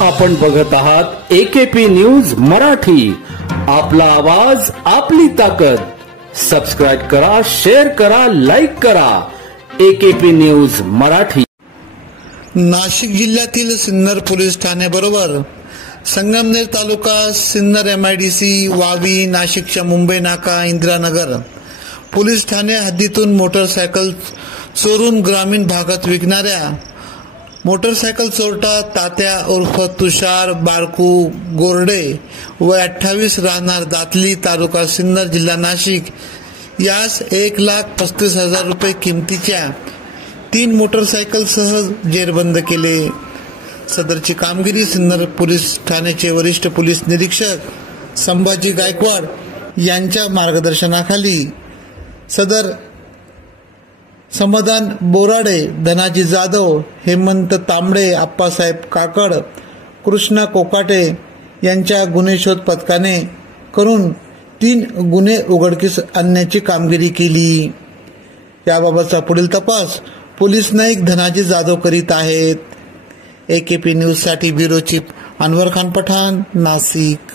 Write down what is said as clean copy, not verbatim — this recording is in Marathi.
आपण बघत आहात AKP न्यूज मराठी. आपला आवाज आपली ताकद. सबस्क्राइब करा, शेअर करा, लाईक करा. AKP news Marathi. नाशिक जिल्ह्यातील सिन्नर पोलीस ठाण्याबरोबर संगमनेर तालुका, सिन्नर MIDC, वावी, नाशिकच्या मुंबई नाका, इंदिरानगर पोलीस ठाणे हद्दीतून मोटरसायकल चोरून ग्रामीण भागात विकणाऱ्या मोटरसायकल चोरटा तात्या उर्फ तुषार बारकू गोरडे व 28 राहणार दातली, तालुका सिन्नर, जिल्हा नाशिक यास 1,35,000 रुपये किमतीच्या 3 मोटरसायकलसह जेरबंद केले. सदरची कामगिरी सिन्नर पोलीस ठाण्याचे वरिष्ठ पोलीस निरीक्षक संभाजी गायकवाड यांच्या मार्गदर्शनाखाली सदर समाधान बोराडे, धनाजी जाधव, हेमंत तांबडे, आप्पासाहेब काकड, कृष्णा कोकाटे यांच्या गुन्हे शोध पथकाने करून 3 गुन्हे उघडकीस आणण्याची कामगिरी केली. याबाबतचा पुढील तपास पोलीस नाईक धनाजी जाधव करीत आहेत. AKP न्यूज साठी ब्युरो चीफ अनवर खान पठाण, नाशिक.